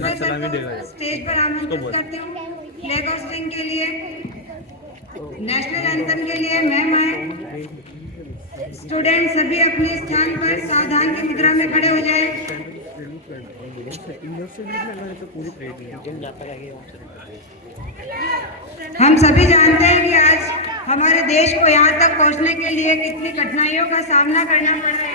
Stage पर आमंत्रित करती हूँ फ्लैग होस्टिंग के लिए। नेशनल एंथम के लिए मैम आए। स्टूडेंट सभी अपने स्थान पर सावधान की मुद्रा में खड़े हो जाएं। हम सभी जानते हैं कि आज हमारे देश को यहाँ तक पहुँचने के लिए कितनी कठिनाइयों का सामना करना पड़ रहा है।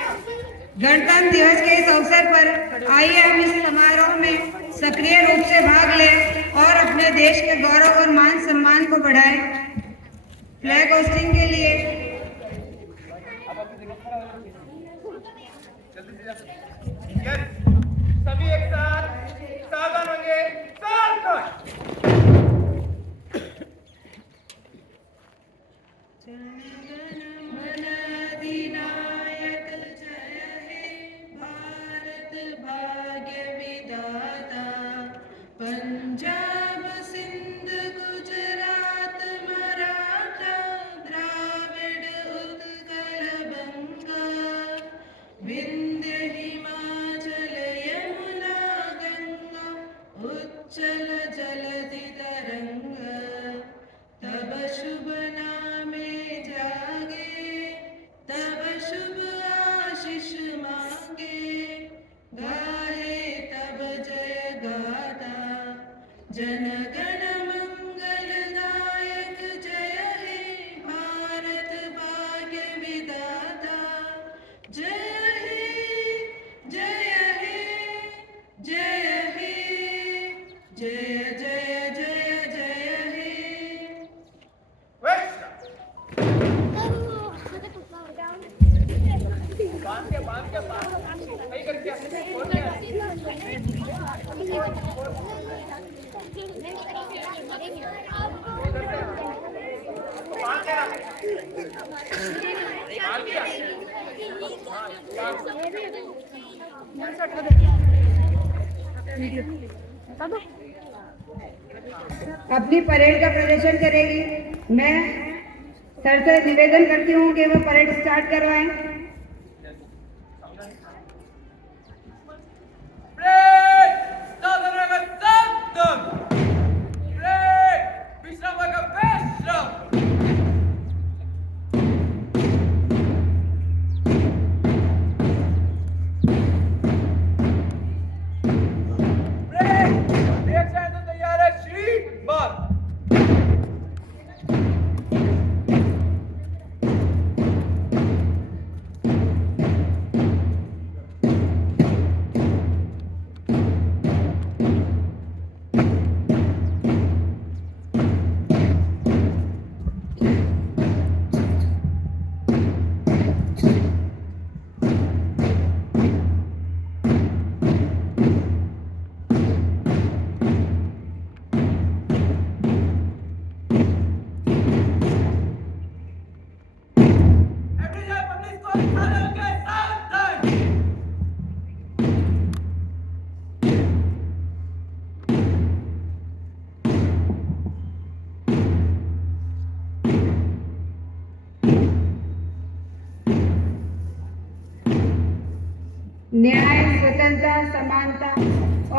गणतंत्र दिवस के इस अवसर पर आइए हम इस समारोह में सक्रिय रूप से भाग लें और अपने देश के गौरव और मान सम्मान को बढ़ाएं। फ्लैग होस्टिंग के लिए सभी एक साथ सावधान होंगे। अधिनायक जय हे भारत भाग्य विधाता, पंजाब सिंध गुजरात मराठा द्राविड़ उत्कल बंगा, विंध्य हिमाचल यमुना गंगा उच्चल जलधि तरंगा, तब शुभ नामे जागे तब शुभ आशीष मांगे, गाहे तब जय गाथा जन गण मंगलदायक जय हे भारत भाग्य विधाता, जय हे जय हे जय हे जय जय जय जय हे। अपनी परेड का प्रदर्शन करेगी। मैं सर से निवेदन करती हूँ कि वो परेड स्टार्ट करवाएं। न्याय, स्वतंत्रता, समानता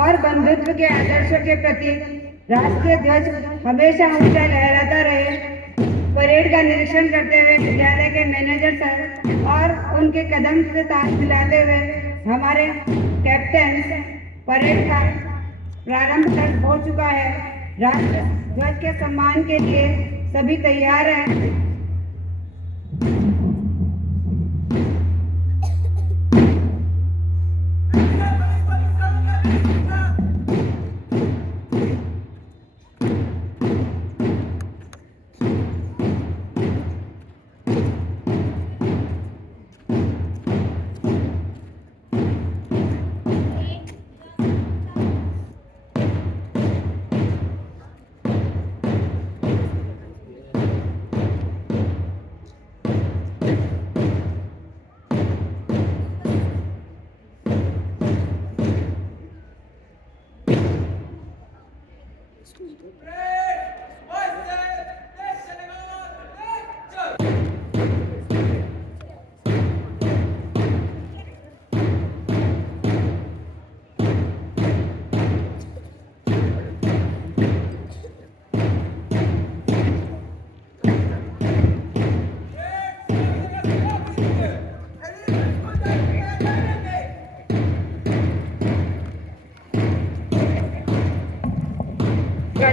और बंधुत्व के आदर्शों के प्रति राष्ट्रीय ध्वज हमेशा ऊंचा लहराता रहे। परेड का निरीक्षण करते हुए विद्यालय के मैनेजर सर और उनके कदम से ताल मिलाते हुए हमारे कैप्टन परेड का प्रारंभ कर हो चुका है। राष्ट्रीय ध्वज के सम्मान के लिए सभी तैयार हैं।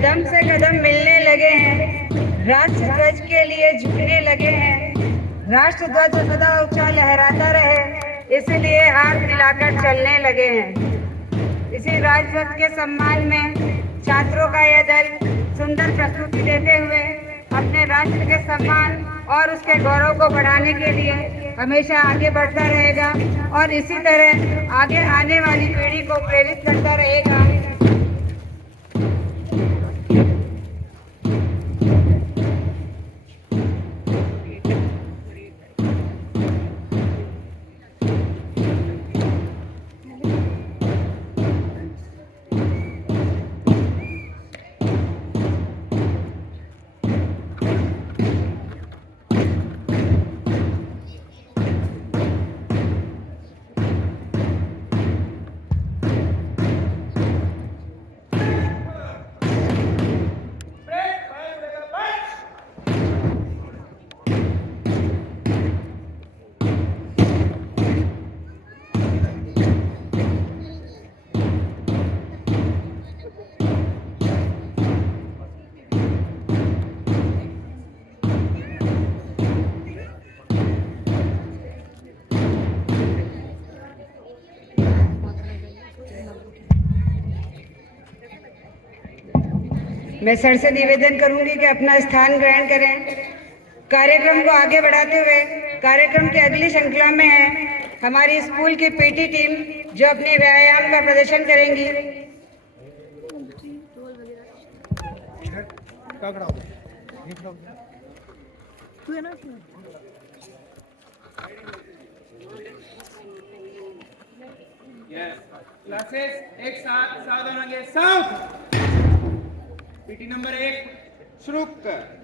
कदम से कदम मिलने लगे हैं, राष्ट्र ध्वज के लिए झुकने लगे हैं। राष्ट्र ध्वज सदा ऊंचा लहराता रहे, इसलिए हाथ मिलाकर चलने लगे हैं। इसी राजध्वज के सम्मान में छात्रों का यह दल सुंदर प्रस्तुति देते हुए अपने राष्ट्र के सम्मान और उसके गौरव को बढ़ाने के लिए हमेशा आगे बढ़ता रहेगा और इसी तरह आगे आने वाली पीढ़ी को प्रेरित करता रहेगा। मैं सर से निवेदन करूंगी कि अपना स्थान ग्रहण करें। कार्यक्रम को आगे बढ़ाते हुए कार्यक्रम की अगली श्रृंखला में है हमारी स्कूल की पीटी टीम, जो अपने व्यायाम का प्रदर्शन करेंगी। क्लासेस एक साथ सावधान होंगे। साउथ पीटी नंबर 1 शुरू कर।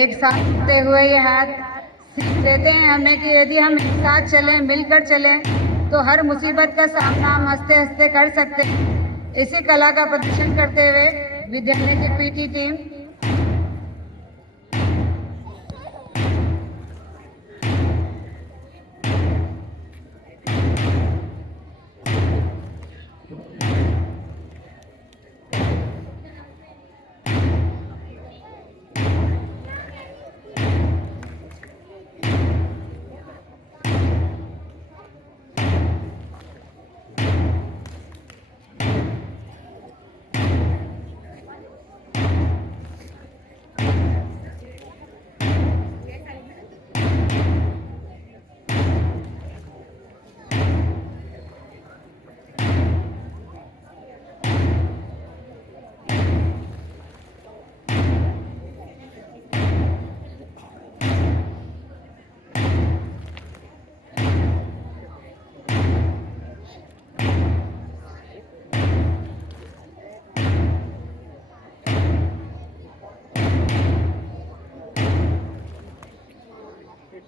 एक साथ उठते हुए ये हाथ सीख देते हैं हमें कि यदि हम एक साथ चलें, मिलकर चलें, तो हर मुसीबत का सामना हम हंसते हंसते कर सकते हैं। इसी कला का प्रदर्शन करते हुए विद्यालय की पीटी टीम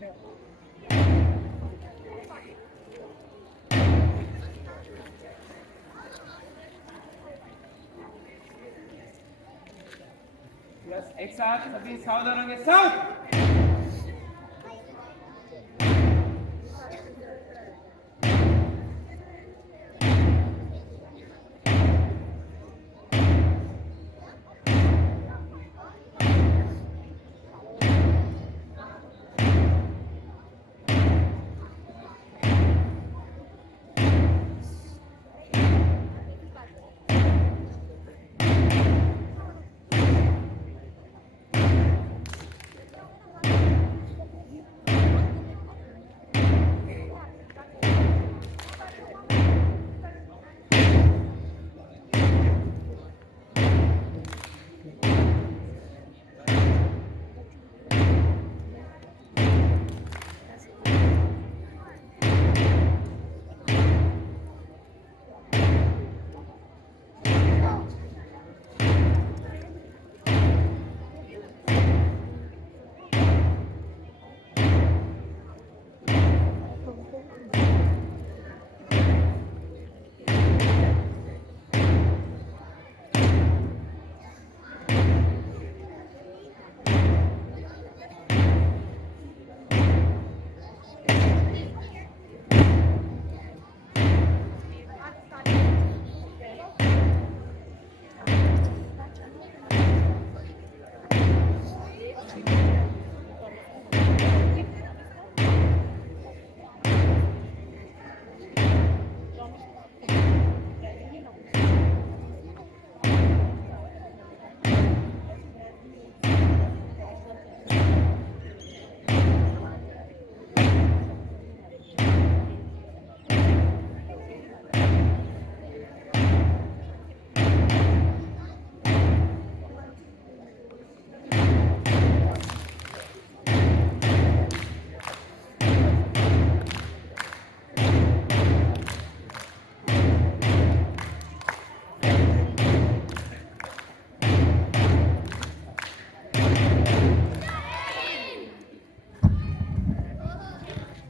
यस, एक साथ सभी सावधान होंगे। साउथ।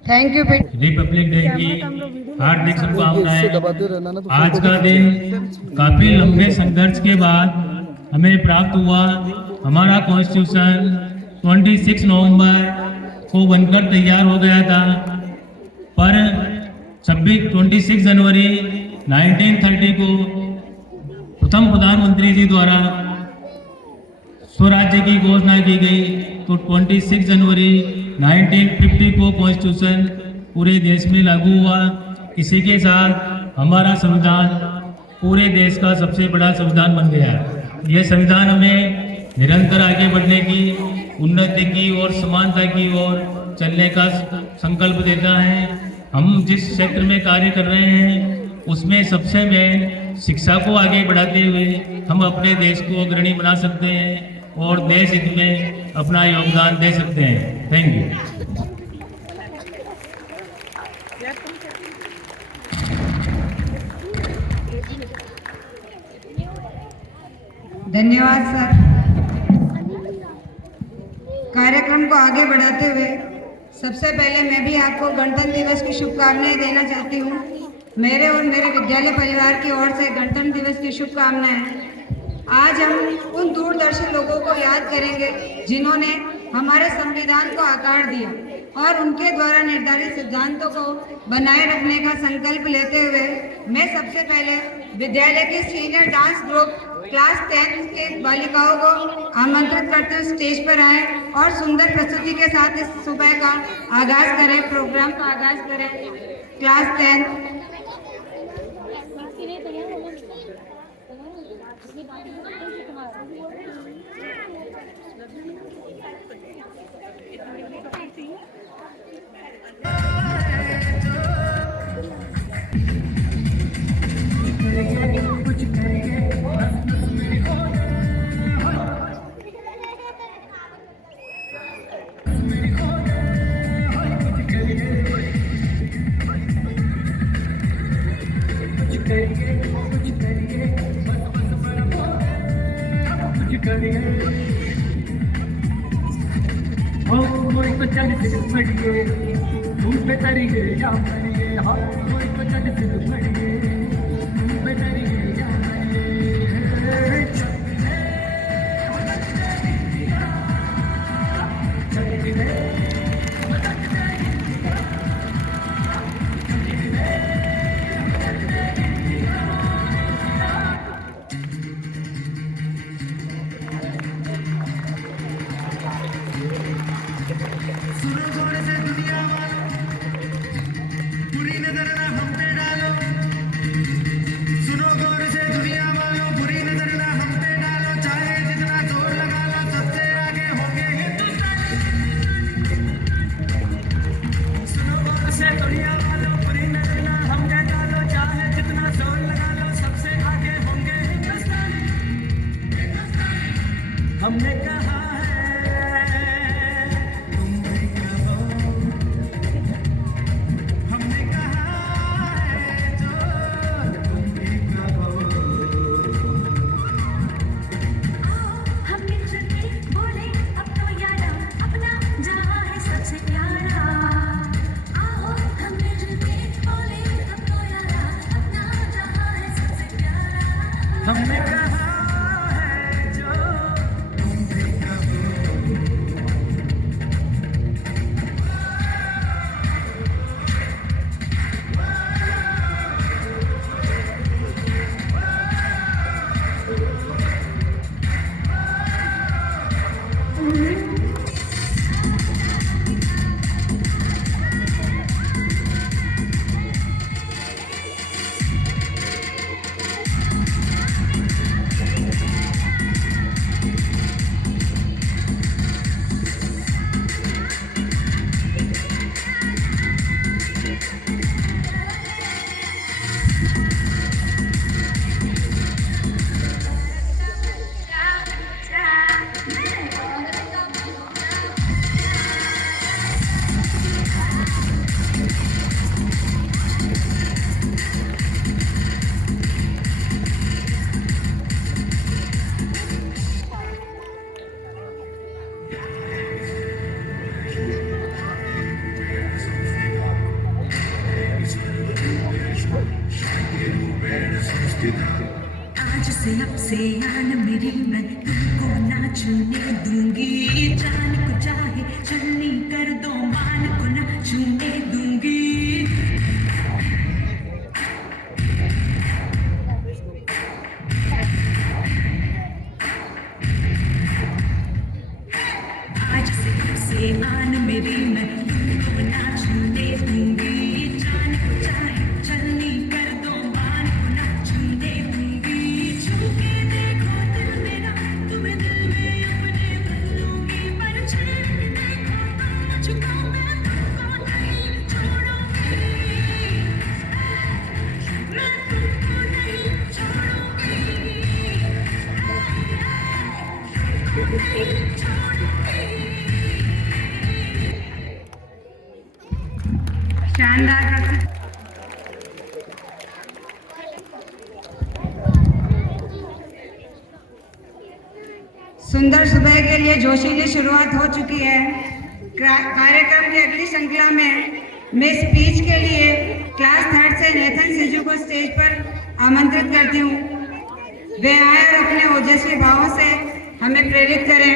थैंक यू बेटा। रिपब्लिक डे की हार्दिक शुभकामनाएं। आज का दिन काफी लंबे संघर्ष के बाद हमें प्राप्त हुआ। हमारा कॉन्स्टिट्यूशन 26 नवंबर को बनकर तैयार हो गया था, पर 26 जनवरी 1930 को प्रथम प्रधानमंत्री जी द्वारा स्वराज्य की घोषणा की गई। तो 26 जनवरी 1950 को कॉन्स्टिट्यूशन पूरे देश में लागू हुआ। इसी के साथ हमारा संविधान पूरे देश का सबसे बड़ा संविधान बन गया। यह संविधान हमें निरंतर आगे बढ़ने की, उन्नति की और समानता की ओर चलने का संकल्प देता है। हम जिस क्षेत्र में कार्य कर रहे हैं उसमें सबसे मेन शिक्षा को आगे बढ़ाते हुए हम अपने देश को अग्रणी बना सकते हैं और देश हित में अपना योगदान दे सकते हैं। Thank you. धन्यवाद सर। कार्यक्रम को आगे बढ़ाते हुए सबसे पहले मैं भी आपको गणतंत्र दिवस की शुभकामनाएं देना चाहती हूँ। मेरे और मेरे विद्यालय परिवार की ओर से गणतंत्र दिवस की शुभकामनाएं। आज हम उन दूरदर्शी लोगों को याद करेंगे जिन्होंने हमारे संविधान को आकार दिया और उनके द्वारा निर्धारित सिद्धांतों को बनाए रखने का संकल्प लेते हुए मैं सबसे पहले विद्यालय के सीनियर डांस ग्रुप क्लास 10 के बालिकाओं को आमंत्रित करते हुए स्टेज पर आए और सुंदर प्रस्तुति के साथ इस सुबह का आगाज करें, प्रोग्राम का आगाज करें। क्लास 10 कोई तो चढ़ फिर पड़िए, तुम पे तरिए या मरिए, हाँ कोई तो चढ़ फिर पड़िए, तुम पे तरिए या मरिए। सुनो जोर से दुनिया वालों, बुरी नजर ना हम पे डालो। सुनो गौर से दुनिया वालों, बुरी नजर ना हम पे डालो। चाहे जितना जोर लगा लो, सबसे आगे होंगे हिंदुस्तानी। सुनो गौर से दुनिया वालों, बुरी नजर ना हम पे डालो। चाहे जितना जोर लगा लो, सबसे आगे होंगे हिंदुस्तानी। हमने कहा हमने कहा है जो तुम भी कहो। आज से अब से आन मेरी मैं तुमको ना छूने दूंगी। जान को चाहे चलनी कर दो, मान को ना छूने दूंगी। आज से अब से आन मेरी मैं तुमको ना छूने दूंगी। जान को चाहे चलनी कर दो, मान को ना छूने दूंगी। छू के देखो दिल मेरा, तुम्हें दिल में अपने भर लूंगी। पर छेड़ के देखो तो मुझको, मैं तुमको नहीं छोड़ूंगी। मैं तुमको नहीं छोड़ूंगी। तुमको नहीं छोड़ूंगी। शानदार प्रस्तुति। सुंदर सुबह के लिए जोशीली शुरुआत हो चुकी है। कार्यक्रम की अगली श्रृंखला में मैं स्पीच के लिए क्लास 3rd से नेथन सिजू को स्टेज पर आमंत्रित करती हूँ। वे आए और अपने ओजस्वी भावों से हमें प्रेरित करें।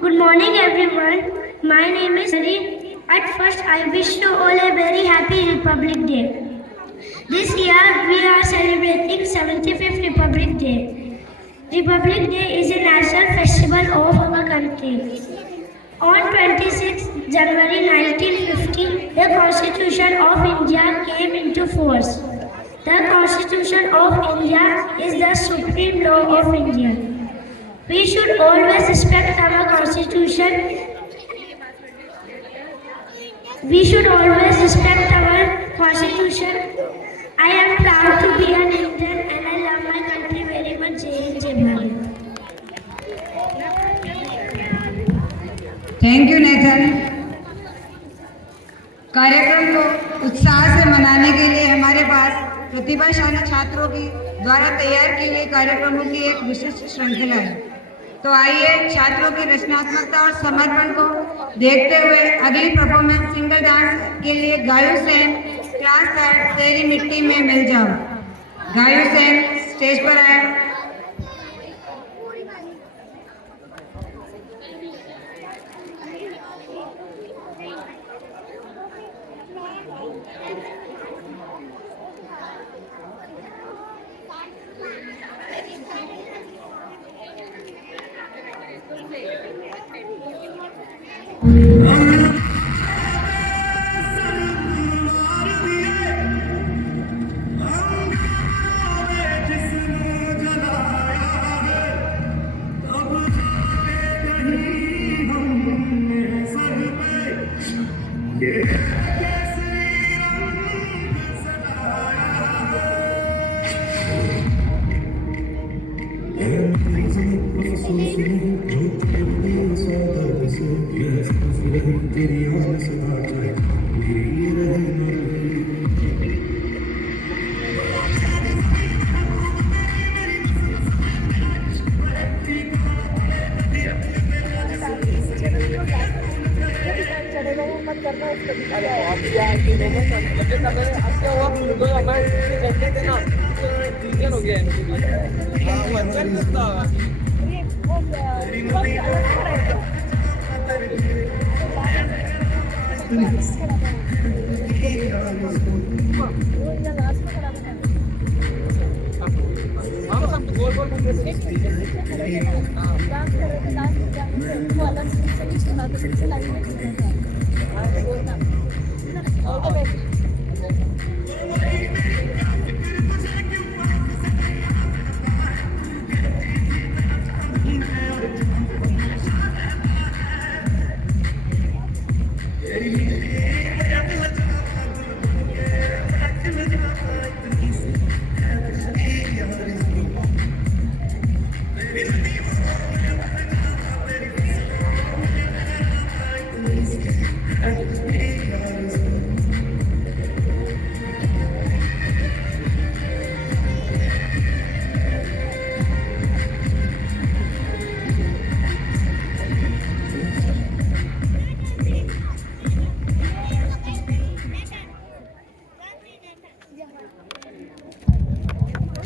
Good morning everyone. My name is Hari. At first I wish you all a very happy Republic Day. This year we are celebrating 75th Republic Day. Republic Day is a national festival of our country. On 26 January 1950, the Constitution of India came into force. The Constitution of India is the supreme law of India. We should always respect our Constitution. We should always respect our Constitution. I am proud to be an Indian and I love my country very much. Jai Hind, Jai Bharat. Thank you, Nathan. कार्यक्रम को उत्साह से मनाने के लिए हमारे पास प्रतिभाशाली छात्रों की द्वारा तैयार की गई कार्यक्रमों की एक विशिष्ट श्रृंखला है। तो आइए छात्रों की रचनात्मकता और समर्पण को देखते हुए अगली परफॉर्मेंस सिंगल डांस के लिए गायू सेन क्लास 3 तेरी मिट्टी में मिल जाओ। गायू सेन स्टेज पर आए।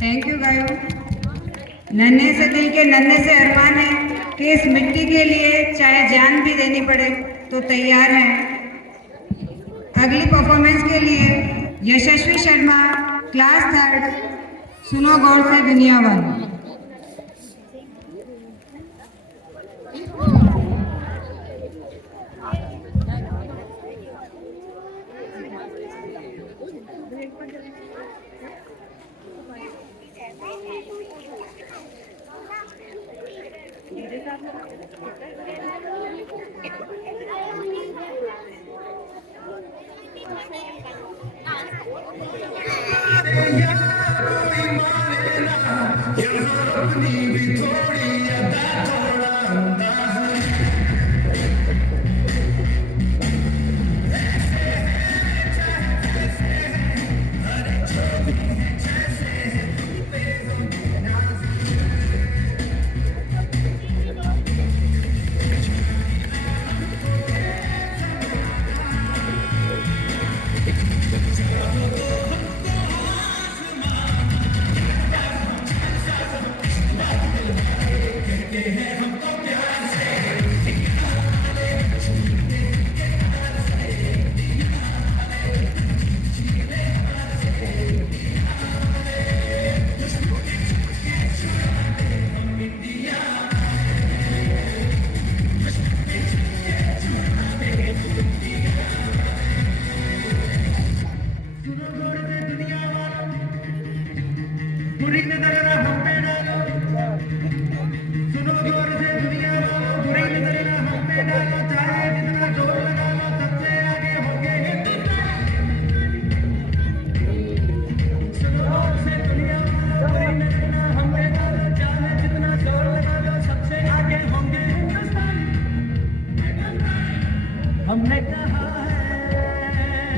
Thank you Gayu. नन्हे से दिल के नन्हे से अरमान है कि इस मिट्टी के लिए चाहे जान भी देनी पड़े तो तैयार हैं। अगली परफॉर्मेंस के लिए यशस्वी शर्मा क्लास 3 सुनो गौर से दुनिया वाली। हमने कहा है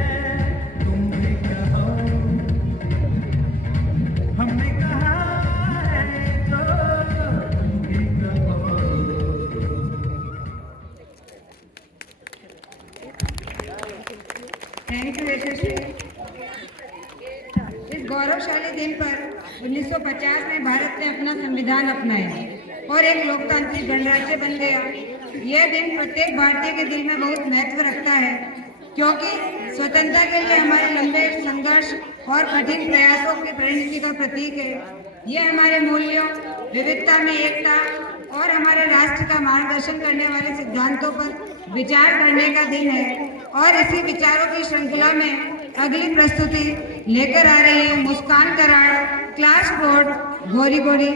थैंक यू यशस्वी। इस गौरवशाली दिन पर 1950 में भारत ने अपना संविधान अपनाया और एक लोकतांत्रिक गणराज्य बन गया। यह दिन प्रत्येक भारतीय के दिल में बहुत महत्व रखता है, क्योंकि स्वतंत्रता के लिए हमारे लंबे संघर्ष और कठिन प्रयासों की परिणति का प्रतीक है। यह हमारे मूल्यों, विविधता में एकता और हमारे राष्ट्र का मार्गदर्शन करने वाले सिद्धांतों पर विचार करने का दिन है। और इसी विचारों की श्रृंखला में अगली प्रस्तुति लेकर आ रही है मुस्कान कराड़, क्लास बोर्ड घोरी घोरी।